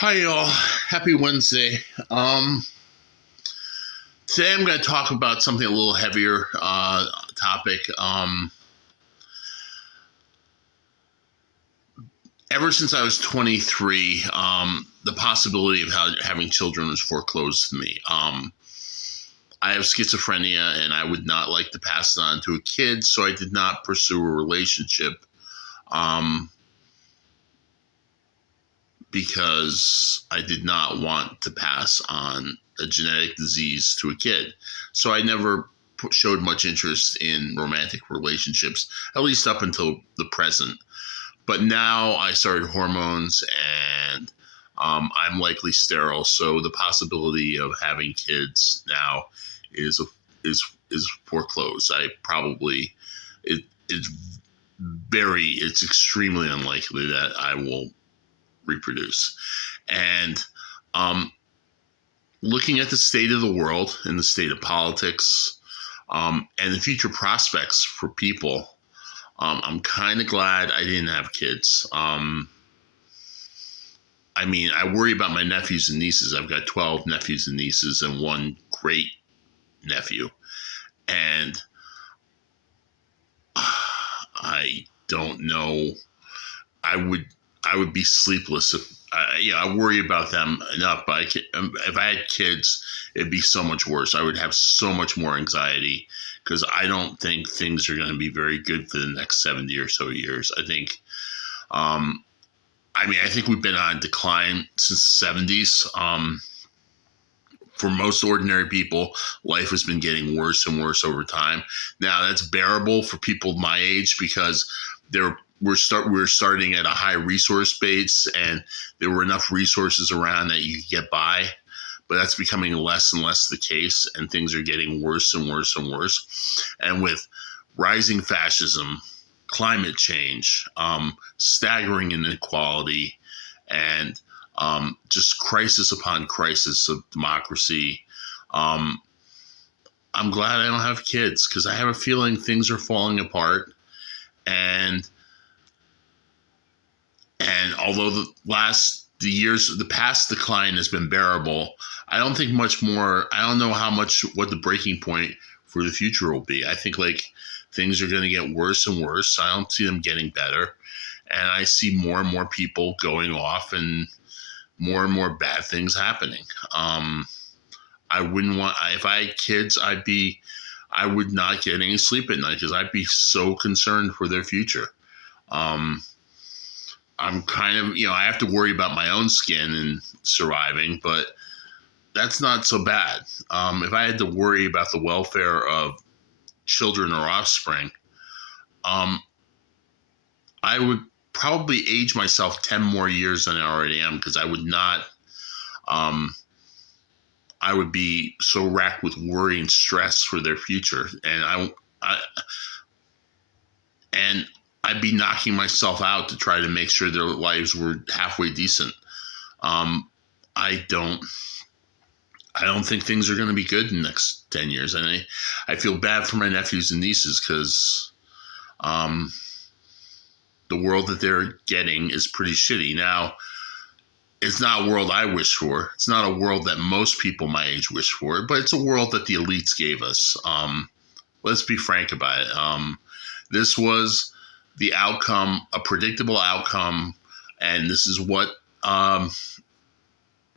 Hi, y'all. Happy Wednesday. Today I'm going to talk about something a little heavier topic. Ever since I was 23, the possibility of having children was foreclosed to me. I have schizophrenia, and I would not like to pass it on to a kid, so I did not pursue a relationship. Um, because I did not want to pass on a genetic disease to a kid. So I never showed much interest in romantic relationships, at least up until the present. But now I started hormones and I'm likely sterile. So the possibility of having kids now is is foreclosed. I probably it's it's extremely unlikely that I will reproduce. And um, looking at the state of the world and the state of politics and the future prospects for people, I'm kind of glad I didn't have kids. I mean, I worry about my nephews and nieces. I've got 12 nephews and nieces and one great nephew. And I don't know. I would I would be sleepless if I worry about them enough. But if I had kids, it'd be so much worse. I would have so much more anxiety because I don't think things are going to be very good for the next 70 or so years. Um, I think we've been on decline since the 70s. For most ordinary people, life has been getting worse and worse over time. Now that's bearable for people my age because we're starting at a high resource base, and there were enough resources around that you could get by. But that's becoming less and less the case, and things are getting worse and worse and worse. And with rising fascism, climate change, staggering inequality, and just crisis upon crisis of democracy. Um, I'm glad I don't have kids because I have a feeling things are falling apart. And although the past decline has been bearable, I don't think much more. I don't know what the breaking point for the future will be. I think like things are going to get worse and worse. I don't see them getting better, and I see more and more people going off and more bad things happening. I wouldn't want if I had kids, I would not get any sleep at night because I'd be so concerned for their future. Um, I'm kind of I have to worry about my own skin and surviving, but that's not so bad. If I had to worry about the welfare of children or offspring, um, I would probably age myself 10 more years than I already am because um, I would be so racked with worry and stress for their future, and and I'd be knocking myself out to try to make sure their lives were halfway decent. Um, I don't. I don't think things are going to be good in the next 10 years, and I feel bad for my nephews and nieces because um, the world that they're getting is pretty shitty. Now, it's not a world I wish for. It's not a world that most people my age wish for, but it's a world that the elites gave us. Let's be frank about it. This was the outcome, a predictable outcome, and this is what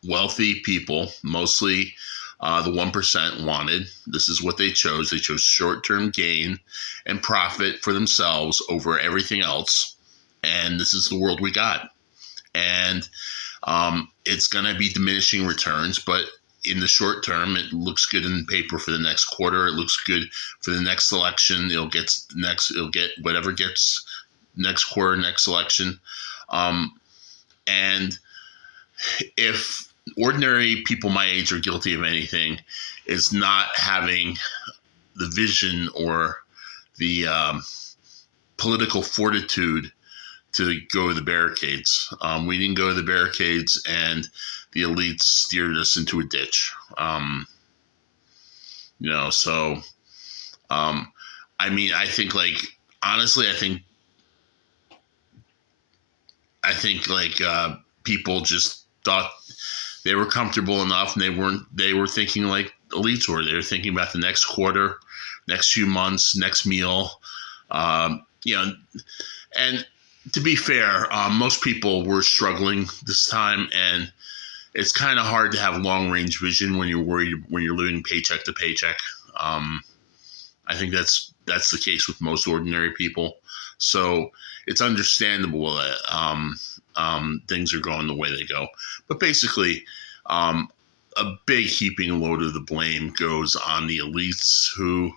wealthy people, mostly the 1%, wanted. This is what they chose. They chose short-term gain and profit for themselves over everything else, and this is the world we got. And it's going to be diminishing returns, but in the short term, it looks good in paper for the next quarter. It looks good for the next election. It'll get whatever gets next quarter, next election. And if ordinary people my age are guilty of anything, it's not having the vision or the political fortitude to go to the barricades. We didn't go to the barricades, and the elites steered us into a ditch. So I think like honestly, I think like people just thought they were comfortable enough, and they were thinking like elites were. They were thinking about the next quarter, next few months, next meal. You know, and to be fair, most people were struggling this time, and it's kind of hard to have long range vision when you're worried, when you're living paycheck to paycheck. I think that's the case with most ordinary people. So it's understandable that things are going the way they go. But basically, a big heaping load of the blame goes on the elites who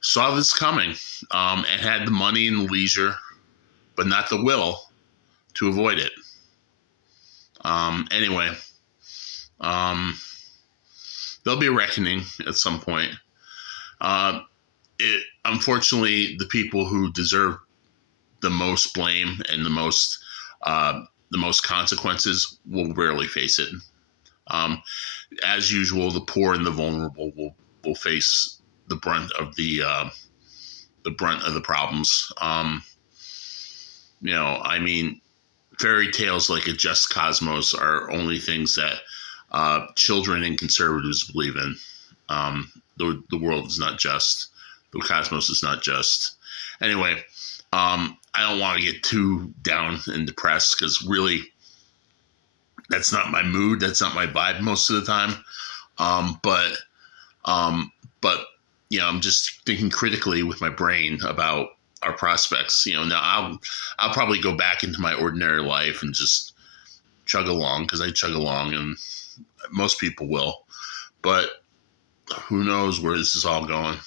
saw this coming and had the money and the leisure, but not the will to avoid it. Anyway, there'll be a reckoning at some point. Unfortunately, the people who deserve the most blame and the most consequences will rarely face it. As usual, the poor and the vulnerable will face the brunt of the problems. I mean, fairy tales like a just cosmos are only things that children and conservatives believe in. The world is not just. The cosmos is not just. Anyway, I don't want to get too down and depressed, because really, that's not my mood. That's not my vibe most of the time. But I'm just thinking critically with my brain about our prospects. Now I'll probably go back into my ordinary life and just chug along, because I chug along, and most people will. But who knows where this is all going?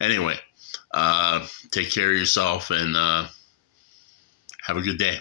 Anyway, take care of yourself, and have a good day.